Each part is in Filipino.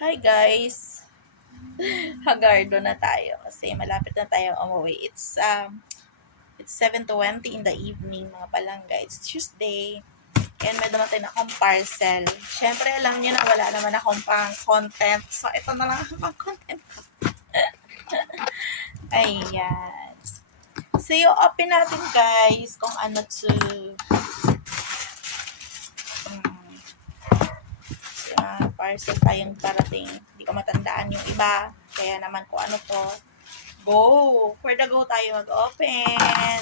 Hi guys! Hagardo na tayo kasi malapit na tayong umuwi. It's 7:20 in the evening mga palangga. It's Tuesday. And may dumating akong parcel. Syempre alam niyo na wala naman akong pang content. So ito na lang ang pang content ko. Ayan. So open natin guys kung ano to. Parcel tayong parating. Hindi ko matandaan yung iba. Kaya naman kung ano to. Go! For the go tayo mag-open.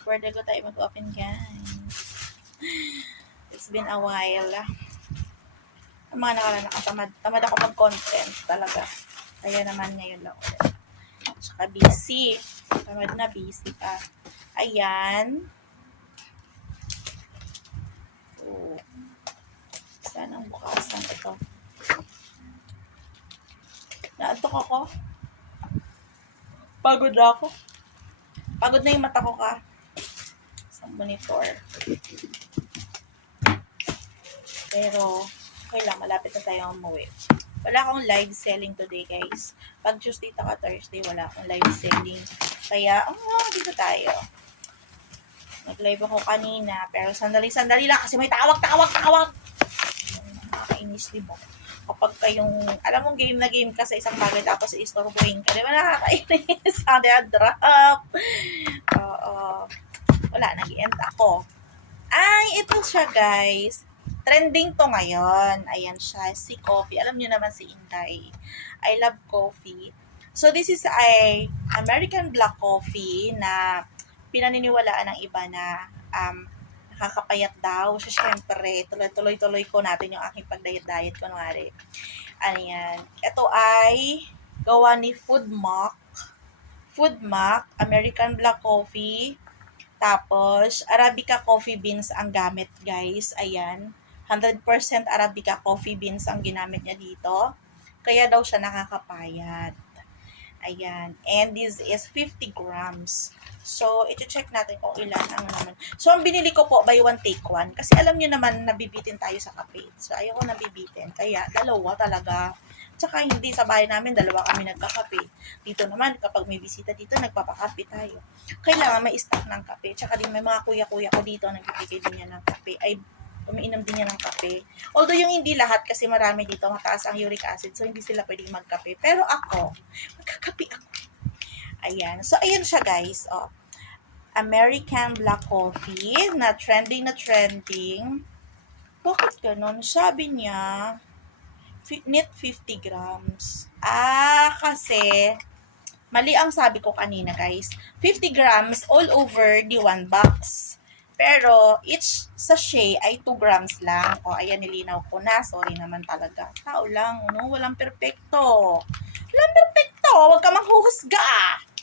For the go tayo mag-open, guys. It's been a while. Ang mga nakatamad. Tamad ako mag-content talaga. Kaya naman ngayon lang ulit. Tsaka busy. Tamad na busy pa. Ayan. Oh. Saan ang bukasan ito? Naantok ako. Pagod ako. Pagod na yung mata ko ka. Sa monitor. Pero, okay lang. Malapit na tayo umuwi. Wala akong live selling today, guys. Pag Tuesday taka Thursday, wala akong live selling. Kaya, dito tayo. Nag-live ako kanina. Pero sandali lang kasi may tawag. Nakakainis, di ba? Kapag kayong, alam mong game na game ka sa isang bagay tapos i-storbohin ka, di ba nakakainis? Drop. Wala, nag-end ako. Ay, ito siya guys. Trending to ngayon. Ayan siya, si coffee. Alam niyo naman si Inday. I love coffee. So this is American black coffee na pinaniniwalaan ng iba na nakakapayat daw. So syempre, tuloy ko natin yung aking pag-diet kunwari. Ayan. Ito ay gawa ni Foodmark, American black coffee. Tapos, Arabica coffee beans ang gamit, guys. Ayan. 100% Arabica coffee beans ang ginamit niya dito. Kaya daw siya nakakapayat. Ayan. And this is 50 grams. So, ito-check natin kung ilan ang naman. So, ang binili ko po, buy one, take one. Kasi alam niyo naman, nabibitin tayo sa kape. So, ayaw ko nabibitin. Kaya, dalawa talaga. Tsaka hindi sa bahay namin, dalawa kami nagkakape. Dito naman, kapag may bisita dito, nagpapakape tayo. Kailangan may stock ng kape. Tsaka din may mga kuya-kuya ko dito, nagbibigay din niya ng kape. Ay, umiinom din niya ng kape. Although yung hindi lahat, kasi marami dito, mataas ang uric acid, so hindi sila pwedeng magkape. Pero ako, magkakape ako. Ayan. So, ayan siya guys. Oh. American black coffee na trending. Bakit ganun? Sabi niya, need 50 grams. Kasi, mali ang sabi ko kanina guys. 50 grams all over the one box. Pero, each sachet ay 2 grams lang. O, ayan, nilinaw ko na. Sorry naman talaga. Tao lang, no? Walang perfecto. Huwag ka manghuhusga.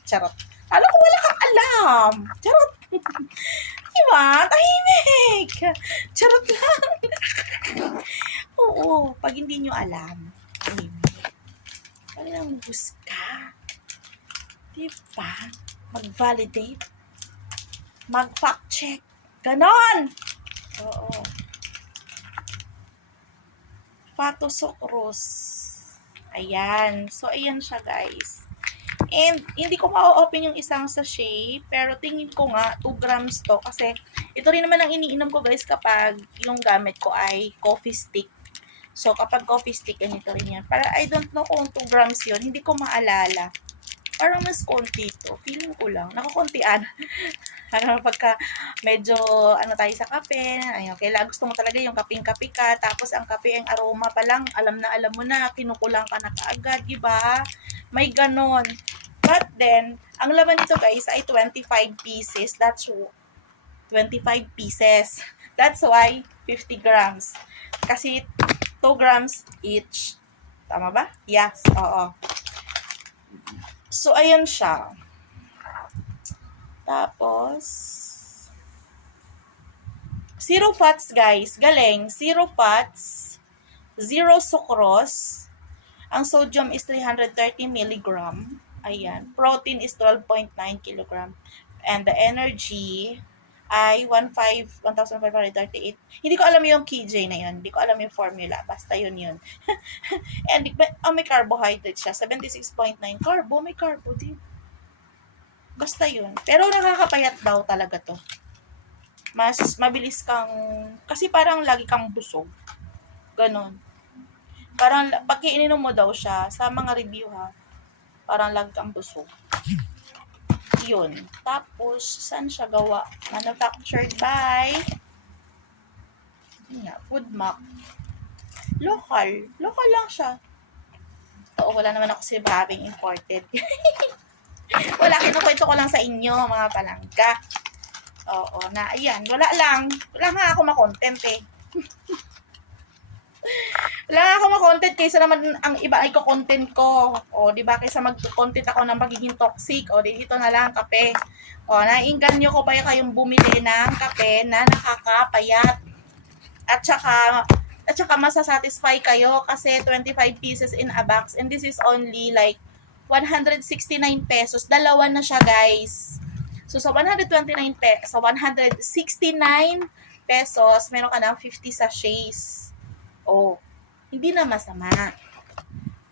Charot. Alam ko wala kang alam. Charot. Diba? Tahimik. Charot lang. Oo, pag hindi nyo alam, tahimik. Walang husga. Diba? Mag-validate. Mag-fact check. Ganon! Oo. Fatosocrus. Ayan. So, ayan siya, guys. And, hindi ko ma-open yung isang sachet, pero tingin ko nga, 2 grams to. Kasi, ito rin naman ang iniinom ko, guys, kapag yung gamit ko ay coffee stick. So, kapag coffee stick, ganito rin yan. Para, I don't know kung 2 grams yun. Hindi ko maalala. Parang mas konti to. Feeling ko lang. Nakakuntian. Pagka medyo tayo sa kape, ayun, kailangan gusto mo talaga yung kaping-kape ka, tapos ang kape ang aroma pa lang, alam mo na, kinukulang ka na kaagad, diba? May ganon. But then, ang laman nito guys ay 25 pieces. That's 25 pieces. That's why 50 grams. Kasi 2 grams each. Tama ba? Yes, oo. So, ayan siya. Tapos, zero fats guys. Galing. Zero fats. Zero sucrose. Ang sodium is 330 milligram. Ayan. Protein is 12.9 kilogram. And the energy, ay 1,538. Hindi ko alam yung KJ na yun. Hindi ko alam yung formula. Basta yun yun. And may carbohydrate siya. 76.9 carbo. May carbo din. Basta yun. Pero nakakapayat daw talaga to. Mas mabilis kang, kasi parang lagi kang busog. Ganon. Parang pag ininom mo daw siya, sa mga review ha, parang lagi kang busog. Yun. Tapos, saan siya gawa? Manufactured by Food Mac. Local. Local lang siya. Oo, wala naman ako sinabing imported. Wala, kinukwento ko lang sa inyo, mga palangga. Oo, na, ayan, wala lang. Wala nga ako makontent eh. Wala nga ako makontent kaysa naman ang iba ay ko-content ko. O, di ba, kaysa mag-content ako ng pagiging toxic. O, di dito na lang, kape. O, naiinganyo ko pa kayong bumili ng kape na nakakapayat. At saka masasatisfy kayo kasi 25 pieces in a box. And this is only like 169 pesos. Dalawa na siya, guys. So, sa 169 pesos, meron ka ng 50 sachets. Oh, hindi na masama.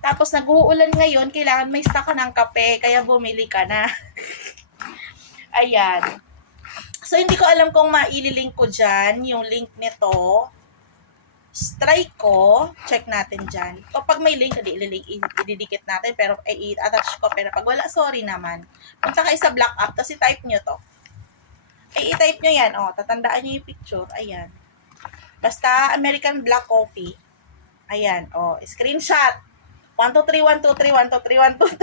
Tapos, nag-uulan ngayon, kailangan may stock ka ng kape, kaya bumili ka na. Ayan. So, hindi ko alam kung maililink ko dyan, yung link nito. Try ko, check natin dyan. Kapag may link, ididikit natin, pero i-attach ko. Pero pag wala, sorry naman. Punta kayo sa Black App, tapos i-type nyo to. I-type nyo yan, tatandaan nyo yung picture. Ayan. Basta American Black Coffee. Ayan, screenshot. 1, 2, 3, 1, 2, 3, 1, 2, 3, 1, 2, 3.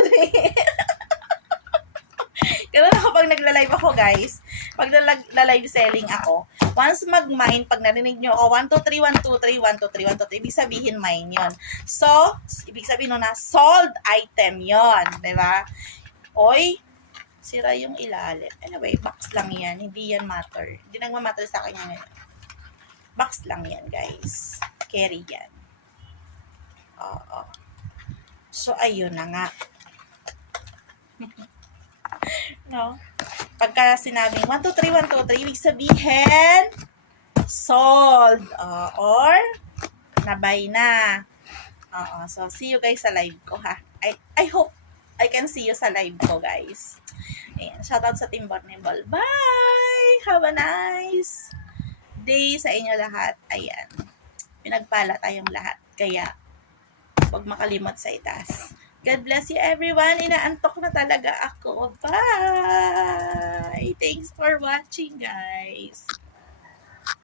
Ganun ako pag nagla-live ako, guys. Pag nagla-live selling ako, once mag-mine, pag narinig nyo ako, 1, 2, 3, 1, 2, 3, 1, 2, 3, 1, 2, 3, ibig sabihin mine yon. So, ibig sabihin nun na sold item yon, diba? Oy, sira yung ilalim. Anyway, box lang yan. Hindi yan matter. Hindi nagmamatter sa akin yan. Box lang yan, guys. Carry yan. Oo. So, ayun na nga. No? Pagka sinabing 1, 2, 3, 1, 2, 3, ibig sabihin sold. Or nabay na. So, see you guys sa live ko, ha? I hope I can see you sa live ko, guys. Ayan. Shoutout sa Team Borneball. Bye! Have a nice day sa inyo lahat. Ayan. Pinagpala tayong lahat. Kaya, huwag makalimot sa itaas. God bless you, everyone. Inaantok na talaga ako. Bye! Thanks for watching, guys.